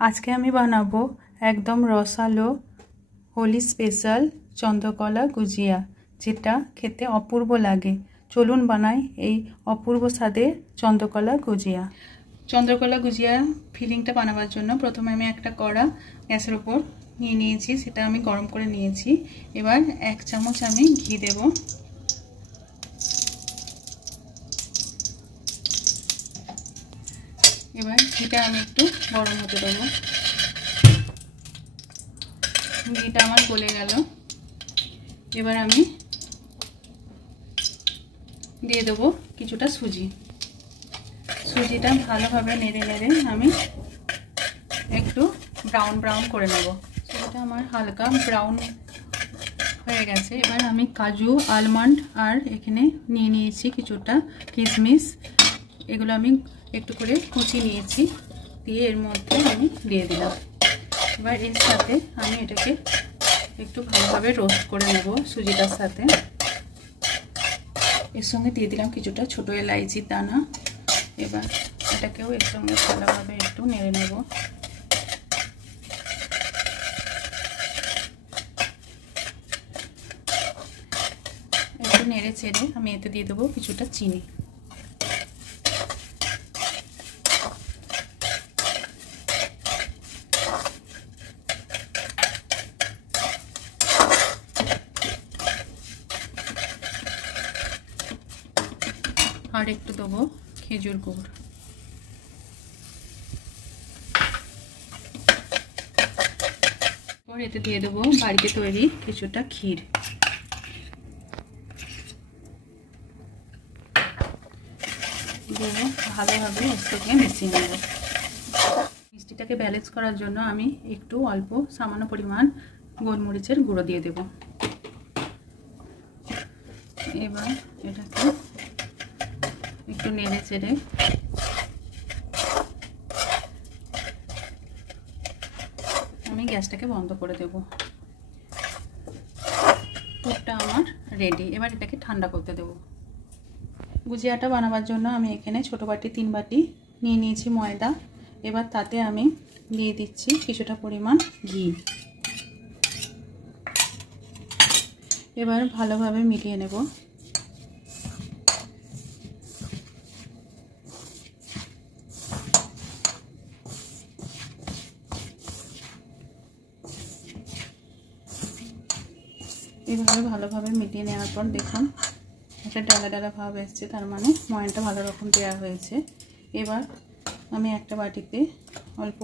আজকে আমি বানাবো একদম রসালো হোলি স্পেশাল চন্দ্রকলা গুজিয়া, যেটা খেতে অপূর্ব লাগে। চলুন বানাই এই অপূর্ব স্বাদের চন্দ্রকলা গুজিয়া। চন্দ্রকলা গুজিয়া ফিলিংটা বানাবার জন্য প্রথমে আমি একটা কড়া গ্যাসের উপর নিয়ে নিয়েছি, সেটা আমি গরম করে নিয়েছি। এবার 1 চামচ আমি ঘি দেব। এবার ঘিটা আমি একটু গরম হতে দেবো। ঘিটা আমার গলে গেল। এবার আমি দিয়ে দেবো কিছুটা সুজি। সুজিটা ভালোভাবে নেড়ে নেড়ে আমি একটু ব্রাউন ব্রাউন করে নেব। সুজিটা আমার হালকা ব্রাউন হয়ে গেছে। এবার আমি কাজু, আলমন্ড আর এখানে নিয়ে নিয়েছি কিছুটা কিশমিশ, এগুলো আমি একটু করে কুচি নিয়েছি, দিয়ে এর মধ্যে আমি দিয়ে দিলাম। এবার এর সাথে আমি এটাকে একটু ভালোভাবে রোস্ট করে নেব সুজিটার সাথে। এর সঙ্গে দিয়ে দিলাম কিছুটা ছোটো এলাইচির দানা। এবার এটাকেও এর সঙ্গে ভালোভাবে একটু নেড়ে নেব। একটু নেড়ে চেড়ে আমি এতে দিয়ে দেবো কিছুটা চিনি। আর একটু দেবো খেজুর গুড়। পর এতে দিয়ে দেবো বাড়িতে তৈরি কিছুটা ক্ষীর। দিয়ে ভালোভাবে এর থেকে মিশিয়ে নেব। মিষ্টিটাকে ব্যালেন্স করার জন্য আমি একটু অল্প সামান্য পরিমাণ গোলমরিচের গুঁড়ো দিয়ে দেব। এবার এটাকে একটু নেড়ে চেড়ে আমি গ্যাসটাকে বন্ধ করে দেব। পুরটা আমার রেডি। এবার এটাকে ঠান্ডা করতে দেব। গুজিয়াটা বানাবার জন্য আমি এখানে ছোটো বাটি 3 বাটি নিয়ে নিয়েছি ময়দা। এবার তাতে আমি দিয়ে দিচ্ছি কিছুটা পরিমাণ ঘি। এবার ভালোভাবে মিলিয়ে নেব। এইভাবে ভালোভাবে মিলিয়ে নেওয়ার পর দেখুন একটা ডালা ডালা ভাব এসছে, তার মানে ময়নটা ভালো রকম দেওয়া হয়েছে। এবার আমি একটা বাটিতে অল্প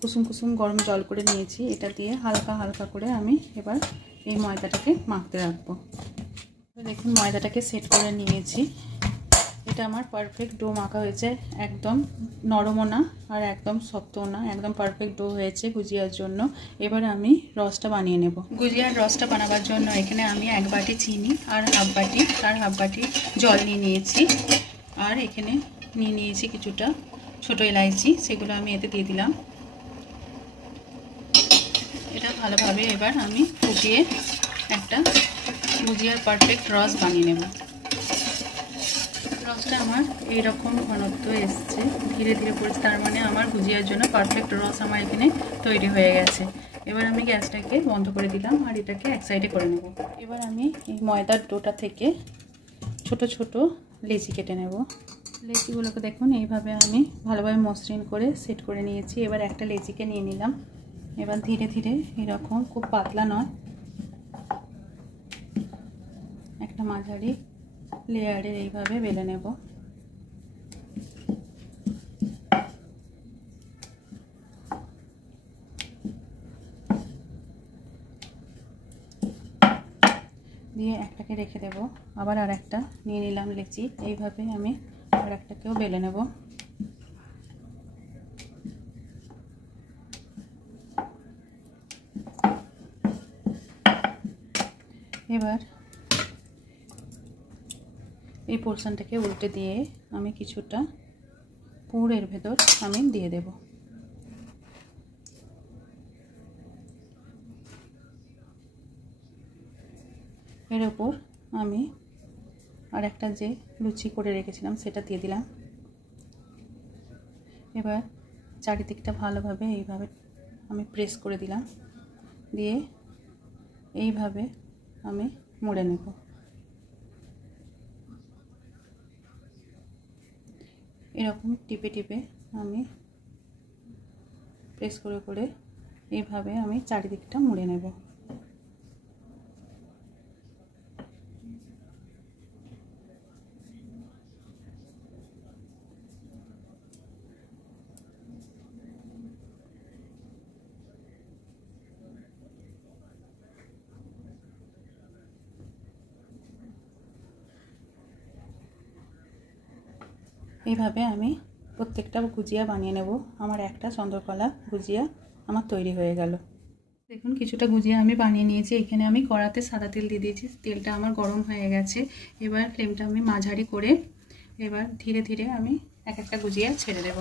কুসুম কুসুম গরম জল করে নিয়েছি, এটা দিয়ে হালকা হালকা করে আমি এবার এই ময়দাটাকে মাখতে রাখবো। দেখুন ময়দাটাকে সেট করে নিয়েছি। এটা আমার পারফেক্ট ডো মাখা হয়েছে, একদম নরমও না আর একদম শক্তও না, একদম পারফেক্ট ডো হয়েছে গুজিয়ার জন্য। এবার আমি রসটা বানিয়ে নেব। গুজিয়ার রসটা বানাবার জন্য এখানে আমি 1 বাটি চিনি আর হাফ বাটি জল নিয়ে নিয়েছি। আর এখানে নিয়ে নিয়েছি কিছুটা ছোটো এলাইচি, সেগুলো আমি এতে দিয়ে দিলাম। এটা ভালোভাবে এবার আমি ফুটিয়ে একটা গুজিয়ার পারফেক্ট রস বানিয়ে নেব। রসটা আমার এইরকম ঘনত্ব এসছে, ধীরে ধীরে পড়ছে, তার মানে আমার গুজিয়ার জন্য পারফেক্ট রস আমার এখানে তৈরি হয়ে গেছে। এবার আমি গ্যাসটাকে বন্ধ করে দিলাম আর এটাকে এক সাইডে করে নেব। এবার আমি এই ময়দার ডোটা থেকে ছোট ছোট লেচি কেটে নেব। লেচিগুলোকে দেখুন এইভাবে আমি ভালোভাবে মসৃণ করে সেট করে নিয়েছি। এবার একটা লেচিকে নিয়ে নিলাম। এবার ধীরে ধীরে এরকম, খুব পাতলা নয়, একটা মাঝারি লেয়ারের এইভাবে বেলে নেব। দিয়ে একটাকে রেখে দেব। আবার আর একটা নিয়ে নিলাম লেচি, এইভাবে আমি আর একটাকেও বেলে নেব। এবার এই পোর্শনটাকে উল্টে দিয়ে আমি কিছুটা পুরের ভেতর আমি দিয়ে দেব। এর উপর আমি আর একটা যে লুচি করে রেখেছিলাম সেটা দিয়ে দিলাম। এবার চারিদিকটা ভালোভাবে এইভাবে আমি প্রেস করে দিলাম, দিয়ে এইভাবে আমি মুড়ে নেব। এরকম টিপে টিপে আমি প্রেস করে করে এইভাবে আমি চারিদিকটা মুড়ে নেব। এইভাবে আমি প্রত্যেকটা গুজিয়া বানিয়ে নেব। আমার একটা চন্দ্রকলা গুজিয়া আমার তৈরি হয়ে গেল। দেখুন কিছুটা গুজিয়া আমি বানিয়ে নিয়েছি। এখানে আমি কড়াতে সাদা তেল দিয়ে দিয়েছি, তেলটা আমার গরম হয়ে গেছে। এবার ফ্লেমটা আমি মাঝারি করে এবার ধীরে ধীরে আমি এক একটা গুজিয়া ছেড়ে দেব।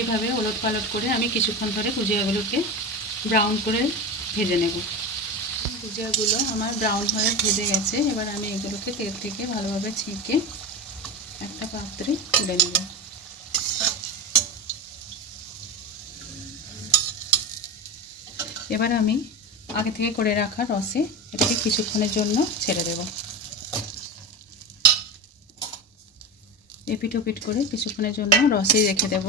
এইভাবে ওলট পালট করে আমি কিছুক্ষণ ধরে গুজিয়াগুলোকে ব্রাউন করে ভেজে নেব। গুজিয়াগুলো আমার ব্রাউন হয়ে ভেজে গেছে। এবার আমি এগুলোকে তেল থেকে ভালোভাবে ছেঁকে একটা পাত্রে তুলে নেব। এবার আমি আগে থেকে করে রাখা রসে এটাকে কিছুক্ষণের জন্য ছেড়ে দেব। এপিট ওপিট করে কিছুক্ষণের জন্য রসে রেখে দেব।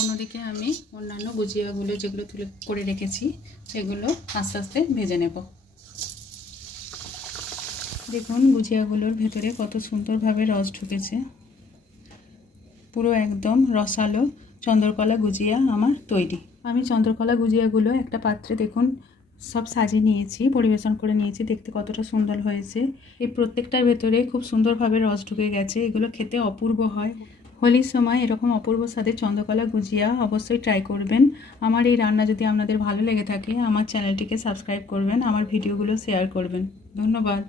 অন্যদিকে আমি অন্যান্য গুজিয়াগুলো যেগুলো তুলে করে রেখেছি সেগুলো আস্তে আস্তে ভেজে নেব। দেখুন গুজিয়াগুলোর ভেতরে কত সুন্দরভাবে রস ঢুকেছে, পুরো একদম রসালো চন্দ্রকলা গুজিয়া আমার তৈরি। আমি চন্দ্রকলা গুজিয়াগুলো একটা পাত্রে দেখুন সব সাজিয়ে নিয়েছি, পরিবেশন করে নিয়েছি। দেখতে কতটা সুন্দর হয়েছে। এই প্রত্যেকটার ভেতরে খুব সুন্দরভাবে রস ঢুকে গেছে। এগুলো খেতে অপূর্ব হয়। হোলির সময় এরকম অপূর্ব স্বাদের চন্দ্রকলা গুজিয়া অবশ্যই ট্রাই করবেন। আমার এই রান্না যদি আপনাদের ভালো লেগে থাকে আমার চ্যানেলটিকে সাবস্ক্রাইব করবেন, আমার ভিডিওগুলো শেয়ার করবেন। ধন্যবাদ।